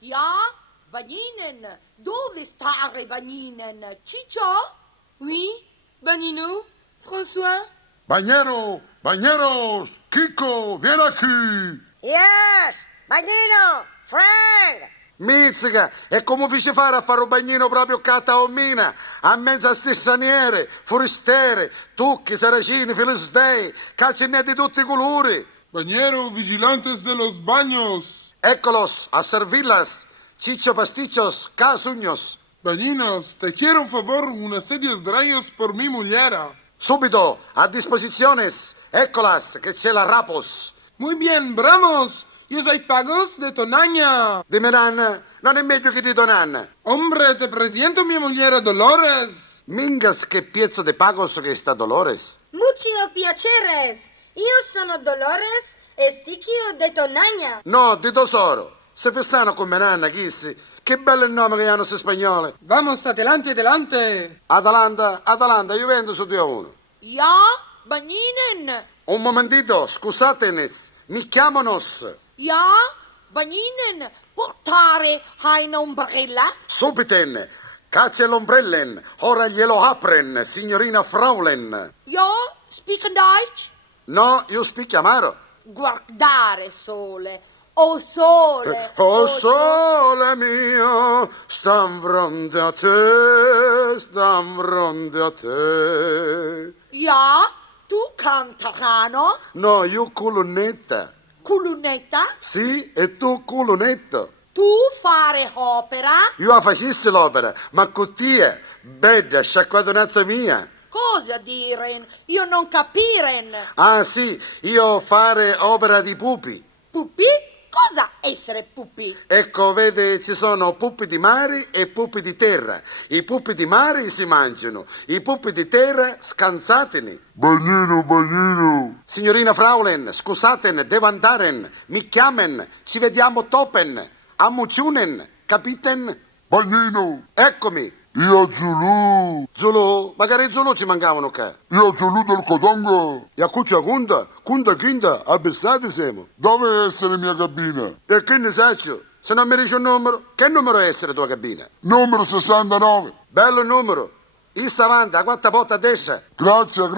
Ja, Vaninen, dove stare Vaninen? Ciccio? Oui, Banino, François? Bagneros, Chico, vieni qui! Yes, Bagnino, Frank. Mizzica, e come fece fare a fare un bagnino proprio Ommina, a mezzo a sti straniere, foristere, tucchi, saracini, filistei, calcinetti di tutti i colori. Bañero, vigilantes de los baños. Eccolos, a servirlas, Ciccio Pasticcios, Casuños. Bañinos, te quiero un favor, unas sedios dragos por mi mullera. Subito, a disposiciones, eccolas, che c'è la rapos. Muy bien, bramos. Yo soy Pagos de Tonaña. Dimmi Nan, non è meglio che di Donan. Hombre, te presento mi mullera Dolores. Mingas che piezzo de pagos che sta Dolores. Mucho piaceres. Io sono Dolores e Sticchio de Tonagna. No, di tesoro. Se festano come Nanna, Chissi. Che bello il nome che hanno questi spagnoli. Vamos, adelante, adelante. Atalanta, Juventus 2-1. Ja, Vaninen. Un momentito, scusatenes, mi chiamanos. Ja, Vaninen, portare una ombrella? Subiten, caccia l'ombrellen, ora glielo apren, signorina Fraulen. Ja, spieken Deutsch? No, io speak amaro. Guardare sole, oh sole. Oh sole mio, stam fronte a te. Ja, tu cantarano? No, io culunetta. Culunetta? Sì, e tu culunetto. Tu fare opera? Io la facessi l'opera, ma con te, bella sciacquatonazza mia. Cosa diren? Io non capiren. Ah sì, io fare opera di pupi. Pupi? Cosa essere pupi? Ecco, vede, ci sono pupi di mare e pupi di terra. I pupi di mare si mangiano, i pupi di terra scansatene. Bagnino. Signorina Fraulen, scusaten, devo andaren, mi chiamen, ci vediamo topen, ammuciunen, capiten? Bagnino. Eccomi. Io Zulu. Zulu, magari Zulu ci mancavano qua. Io Zulu del Codongo. E a cuccia cunda, kinda, abissati siamo. Dove essere mia cabina? E che ne saccio? Se non mi dici un numero, che numero è essere tua cabina? Numero 69. Bello numero. Issa avanti, a quattro porte a destra. Grazie.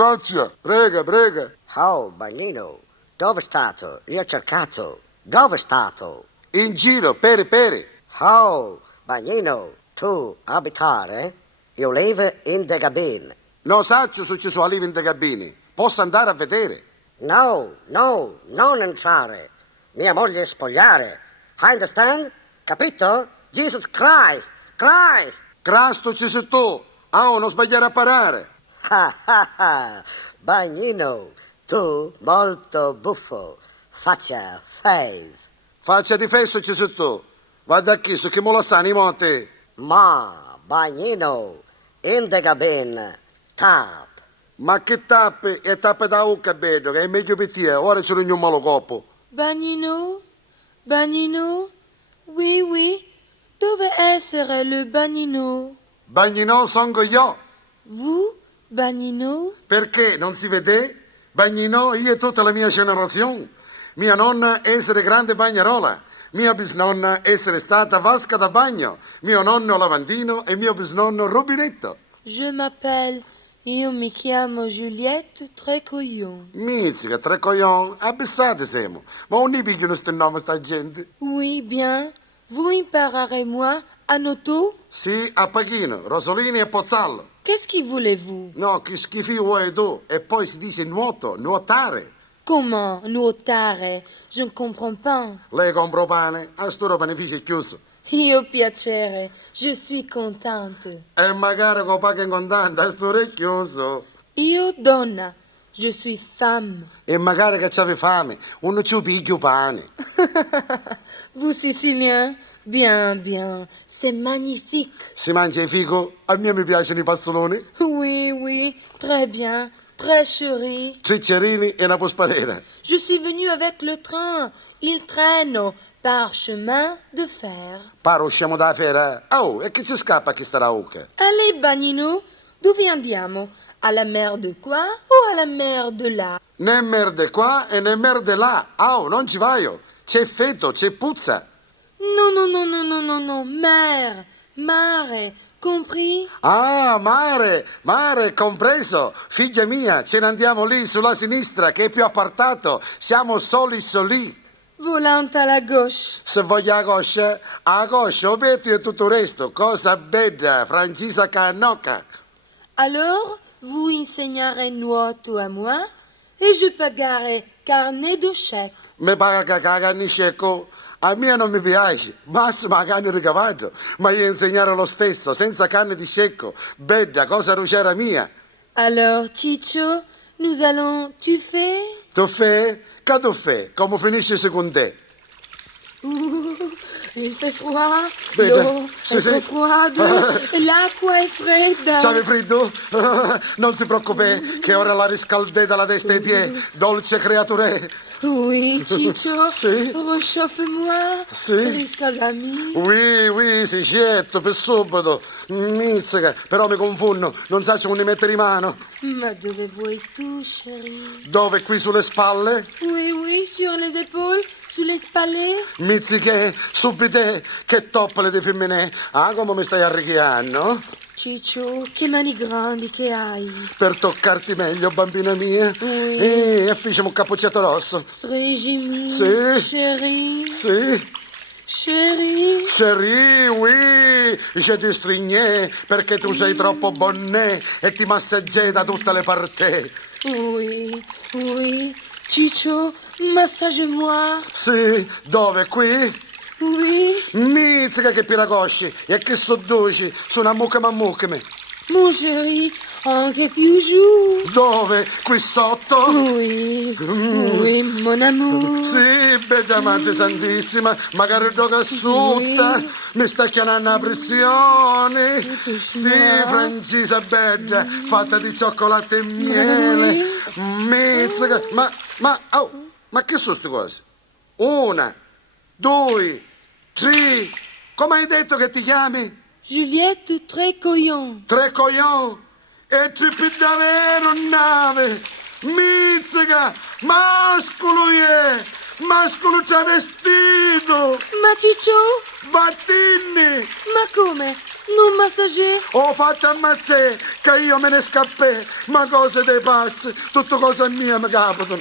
Prega. Oh, Bagnino, dove è stato? Io ho cercato. Dove è stato? In giro, peri. Oh, Bagnino, tu abitare? Io vivo in de cabine. Non saccio se ci sono alivi in te cabine. Posso andare a vedere. No, non entrare. Mia moglie spogliare. Understand? Capito? Jesus Christ. Crasto ci sei tu. Ah, non sbagliare a parare. Bagnino, tu molto buffo. Faccia, face. Faccia di festo ci sei tu. Vada a chiesto che molastano i monti. Ma, Bagnino, in de cabine, tap. Ma che tappe e tappe da ucca, bello, che è meglio per te. Ora c'è un malo copo. Banino, oui, dove essere le Banino? Bagnino sono io. Vous, Banino? Perché non si vede? Bagnino, io e tutta la mia generazione. Mia nonna essere grande bagnarola. Mia bisnonna essere stata vasca da bagno. Mio nonno lavandino e mio bisnonno rubinetto. Io mi chiamo Juliette Trecoillon. Mizzica, tre coglioni, abissate siamo. Ma non ne pigliano sti nome sta gente? Oui, bien. Vous imparerez-moi à noto? Sì, a Pachino, Rosolini e Pozzallo. Qu'est-ce qui voulez-vous? No, che schifo vuoi tu? E poi si dice nuotare. Comment nuotare? Je ne comprends pas. Lei compra pane, a sto panificio è chiuso. Io piacere, je suis contente. E magari con paga in contante, a sto è chiuso. Io donna, je suis femme. E magari che c'ave fame, uno ci picchio pane. Vous Sicilien? Bien, c'est magnifique. Si mangia i fico, a me mi piacciono i pazzoloni, Oui, très bien, très chérie. ciccerini e una posparera. Je suis venue avec le train. Il traîne par chemin de fer. Paro usciamo da fera. Oh, e che ci scappa chi sta rauca? Allez, Bagnino, dove andiamo? Alla mer de qua o alla mer de là? Né merde qua e né merde là. Oh, non ci vai. C'è feto, c'è puzza. Non, mer, mare, compris? Ah, mare, compreso. Figlia mia, ce ne andiamo lì sulla sinistra, che è più appartato. Siamo soli. Volant à la gauche. Se voglio a gauche, obetti e tutto il resto. Cosa bella, Francisa Cannocca. Alors, vous insegnarez nuoto à moi et je pagare carnet de chèque. Mi paga canne secco. A me non mi piace, massimo la canne di cavallo, ma io insegnare lo stesso, senza canne di secco. Bella, cosa rucera mia. Alors, Ciccio, nous allons tu fais? Tu fai? Che tu fai? Come finisce secondo te? Il fait froid, Bene, l'eau sì, è sì. froida, l'acqua è fredda. C'avevi freddo? Non si preoccupi, che ora la riscaldata la testa e i piedi, dolce creature. Oui, Ciccio, Sì. réchauffe-moi, Sì. riscaldami. Oui, sì, certo, per subito. Mizzica, però mi confondo, non so se mi mettere in mano. Ma dove vuoi tu, chérie? Dove, qui sulle spalle? Oui, sur les épaules, sous les spallés. Mizziche, subite, che toppole di femmine. Ah, come mi stai arricchiando? Ciccio, che mani grandi che hai. Per toccarti meglio, bambina mia. Oui. E facciamo un cappuccetto rosso. Stringimi, Sì. chérie, Sì. chérie. Chérie, oui, je ti strignè perché tu sei troppo bonnet e ti massaggiai da tutte le parti. Oui, Ciccio, massage-moi. Sì, dove, qui? Oui, Mizzica che piracosci e che sodduci, sono ammucame. mon chéri, anche più giù. Dove? Qui sotto? Oui, mon amour. Sì, bella madre santissima, magari gioca asciutta, mi sta chiamando la pressione. Sì, Francisa bella, fatta di cioccolato e miele. Mizzica, ma che sono queste cose? 1, 2, 3, come hai detto che ti chiami? Juliette Trécoyon. 3 coglioni e c'è più davvero nave. Mizzica, mascolo c'ha vestito. Ma Ciccio, Battini, ma come? Non massager? ho fatto ammazzare che io me ne scappai, ma cose dei pazzi, tutte cose mie mi capitano.